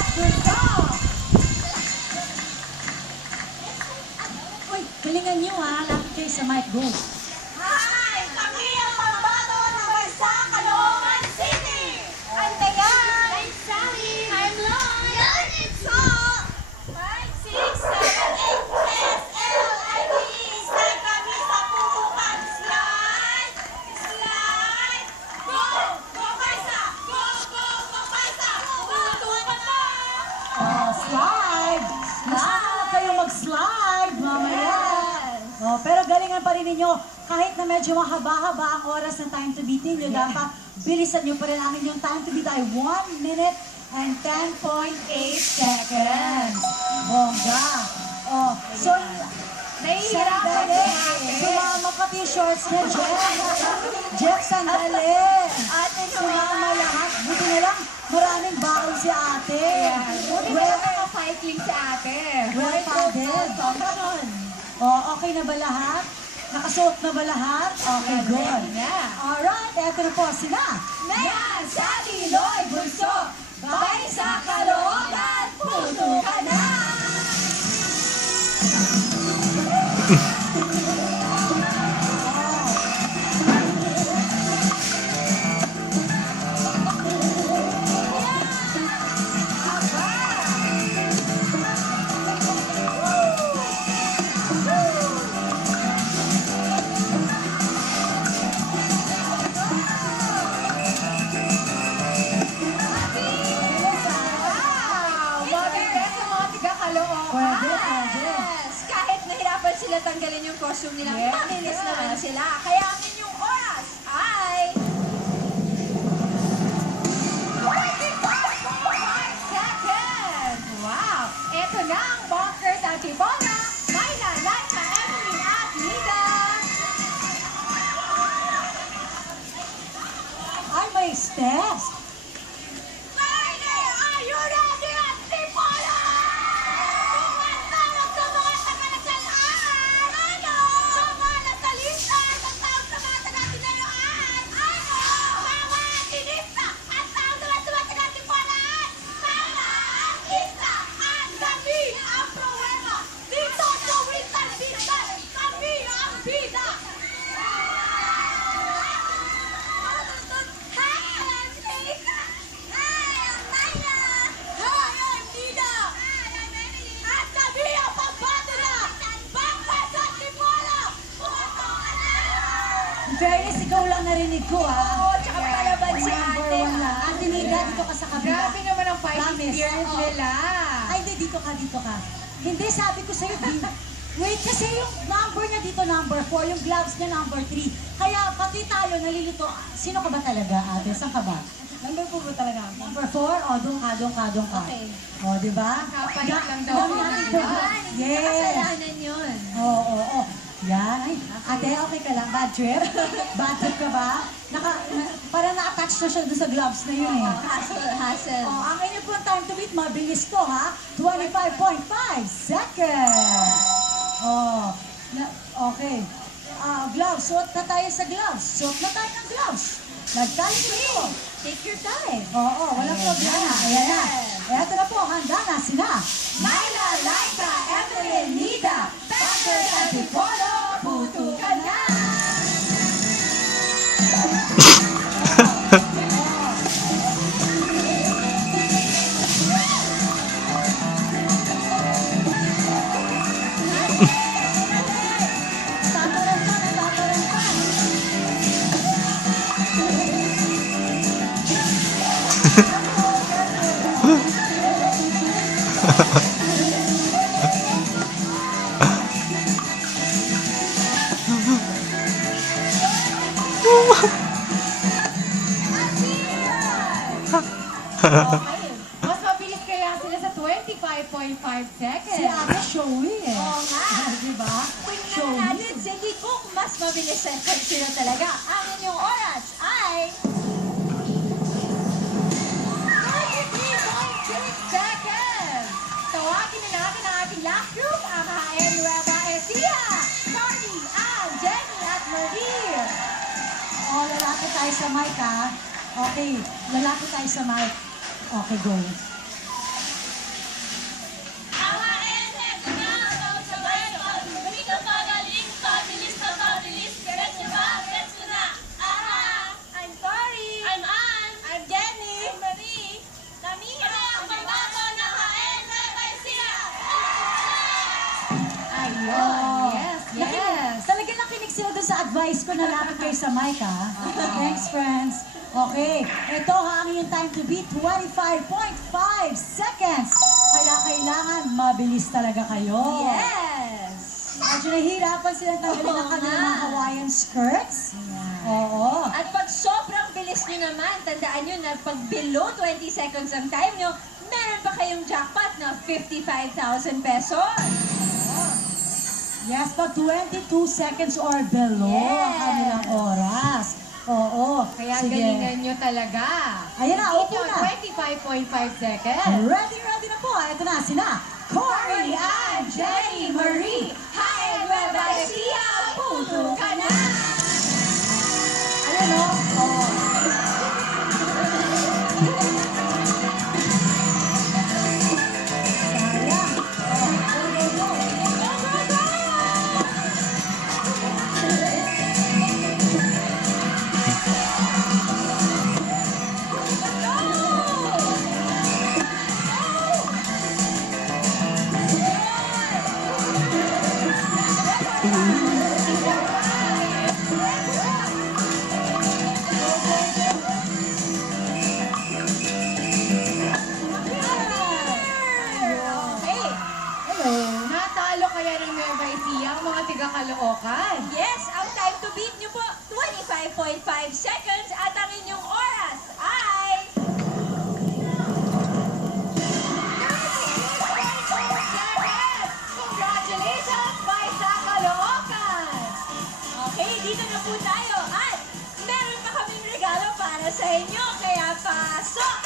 Good job! Uy, galingan nyo ha. Lapit kayo sa mic. Go. Hi! Kami ang pambato ng Bansa Caloocan City! I'm Dayan! I'm Sally! I'm Lloyd! Yan, it's all! 5, 6, 7, 8, SLIDE! Slide kami sa pupukan! Slide! Slide! Go! Go, Kaisa! Go, go, go, Kaisa! Pupukan na! Oh, slide. Huwag kayong mag-slide mamaya. Oh, pero galingan pa rin ninyo. Kahit na medyo mahaba-haba ang oras ng time to beat ninyo, dapat bilisan nyo pa rin ang inyong time to beat ay 1 minute and 10.8 seconds. Bongga. Oh, so, Nahihirapan sandali. si ate. Sumama pati yung shorts niya, Jeff. Jeff, sandali. Ate, Sumama lahat. Buti na lang, maraming baon si ate. Buti na lang naka-cycling si ate. Well, function. Oh, okay na ba lahat? Nakasuot na ba lahat? Okay, good. Alright, eto na po sila. Naya, Sally, Lloyd, Bulso, Babay sa Caloocan, puto ka na! Wow! Mabigat sa mga taga-Caloocan. Pwede. Yes! Kahit nahirapan sila tanggalin yung costume nila, malinis naman sila. Kaya ang inyong oras ay... 25.5 seconds! Wow! Ito na ang Bonkers at Ibona, Myla, Laika, Emily at Lida. Ay, may steps. Friday, are you ready at Tipolo? Tumatawag sa mga taga-nasalaan! Ano? Sa mga nasalista at ang tawag sa mga taga-tinayuan! Ano? Mga atinista at tawag sa mga taga-tipulaan! Mga artista at kami ang problema! Dito sa Winter Season, kami ang bida! Hi, I'm Lisa! Hi, I'm Myla! Hi, I'm Nina! Hi, I'm Emily! At kami ang pagbato na Bangkas at Tipolo! Puto ka na! In fairness, ikaw lang narinig ko, ha? Oo, tsaka palaban si Number ate. one lang. Ate Nida, dito ka sa kabila. Grabe naman ang fighting Promise. spirit Oo. nila. Ay, hindi, dito ka. Hindi, sabi ko sa'yo, wait, kasi yung number niya dito, number 4, yung gloves niya, number 3. Kaya pati tayo nalilito, sino ka ba talaga, ate? Saan ka ba? Number 4 ba talaga? Number 4? O, doon ka. Okay. O, di ba? Nakapalit lang daw. Yes. Kasalanan yun. Oo. Yan. Ay, ate, okay ka lang? Bad trip? Bad trip ka ba? Parang na-attach na siya doon sa gloves na yun eh. Hassle. Oh, ang inyo pong time to beat, mabilis to ha. 25.5 seconds. Oh, okay. Gloves, suot na tayo sa gloves. Suot na tayo ng gloves. Nagkalito. Take your time. Oo, walang problema. Ayan na. Eto na po, handa na sila. Myla, Laika, Emily, Nida, Packer, at Tipolo, puto ka na! Okay. Mas mabilis kaya sila sa 25.5 seconds. Si Ate Showy eh. Oo nga. Diba? Tingnan Showy. natin sige kung mas mabilis sa sino talaga. Ang inyong oras ay 33.6 seconds. Tawagin na natin ang ating last group, ang HM Nueva Ecija, Carly, Ann, Jenny at Marie. Oh, lalapit tayo sa mic ha. Okay, lalapit tayo sa mic. Okay, go. advice ko na lapit kayo sa mic, ha? Thanks, friends. Okay, ito ha, ang inyong time to beat, 25.5 seconds. Kaya kailangan mabilis talaga kayo. Yes! Medyo nahihirapan silang tanggalin ang kanilang mga Hawaiian skirts. Oo. At pag sobrang bilis nyo naman, tandaan nyo na pag below 20 seconds ang time nyo, meron pa kayong jackpot na 55,000 pesos. Yes, pag 22 seconds or below ang kanilang oras. Oo. Kaya Sige. galingan nyo talaga. Ayan na, Ito, upo na. 25.5 seconds. Ready na po. Ito na sina Cory and Jenny Marie. Hi, Nueva Ecija! Puto ka na! Ayan o. Oo. Sayang. Okay. Hello. Natalo kaya ng Nueva Ecija ang mga tiga-Caloocan. Yes, ang time to beat nyo po, 25.5 seconds at ang inyong oras ay... 36 seconds! Congratulations, Paisa Caloocan! Okay, dito na po tayo at meron pa kaming regalo para sa inyo, kaya pasok!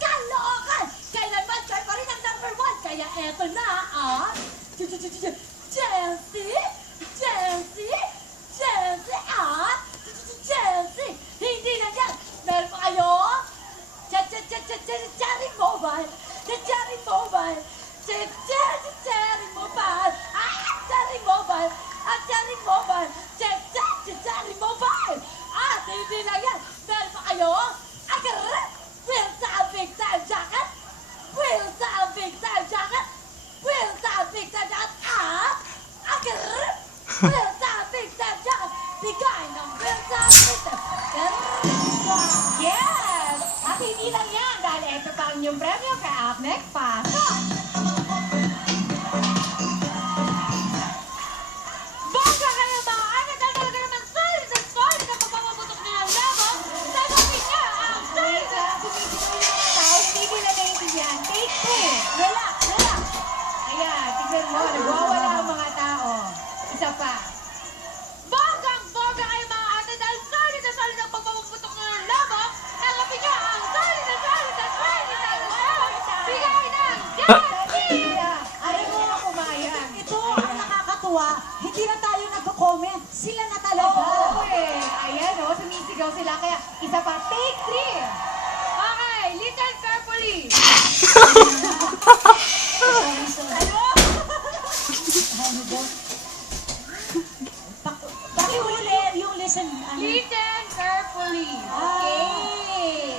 Caloocan! Kailanman try pa rin ang number 1, kaya eto na ang... Chelsea! Chelsea! Hindi na yan! Meron pa kayo? Cherry Mobile! Cherry Mobile! Cherry Mobile! Cherry Mobile! Cherry Mobile! Cherry Mobile! Hindi na yan! Meron pa kayo? Will sa big time jacket! Will sa big time jacket! Will sa big time jacket! Will sa big time jacket! Bigay ng Will sa big time Yes! At hindi lang yan, dahil ito pa ang inyong premyo kay Apnek Pasok. Bongga kayo mga anak! Dahil talaga naman solid na solid ang pagpapaputok nyo ng labang! Tanggapin niya ang solid na... Sumisigaw yung mga tao, hindi nila naiintindihan. Take 2. Relax! Ayan, tignan mo, nagwawala ang mga tao. Isa pa. Bonggang-bongga kayo mga ate dahil solid na solid ang pagpapaputok nyo ng labang! Tanggapin niya ang solid na solid na solid na labang! Bigay ng guarantee! Ayaw mo nga kumayan. Ito ang nakakatuwa. Hindi na tayo nagko-comment. Sila na talaga. Oo eh. Ayan o, sumisigaw sila. Kaya isa pa, take 3. Okay, listen carefully. Ano ba? Pakiulit yung listen. Listen carefully. Okay!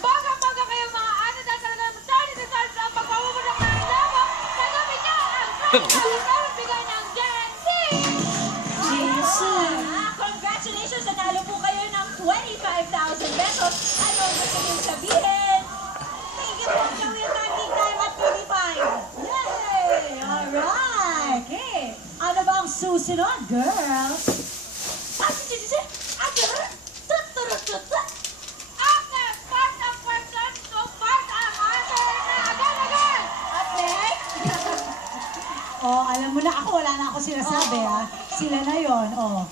Bonggang-bongga kayo mga ate dahil talaga naman solid na solid ang pagpapaputok ng labang! Tanggapin niya ang solid na solid bigay ng guarantee! Congratulations! Nanalo po kayo ng 25,000 pesos. Ano ang gusto niyong sabihin? Thank you po sa Will Time, Big Time at TV5! Yay! Alright! Okay. Ano ba ang susunod, girls? Ang first ang person, so first ang answer na agad-agad! At next, Oh, alam mo na ako, wala na ako sinasabi, ha? Sila na yon. Oh.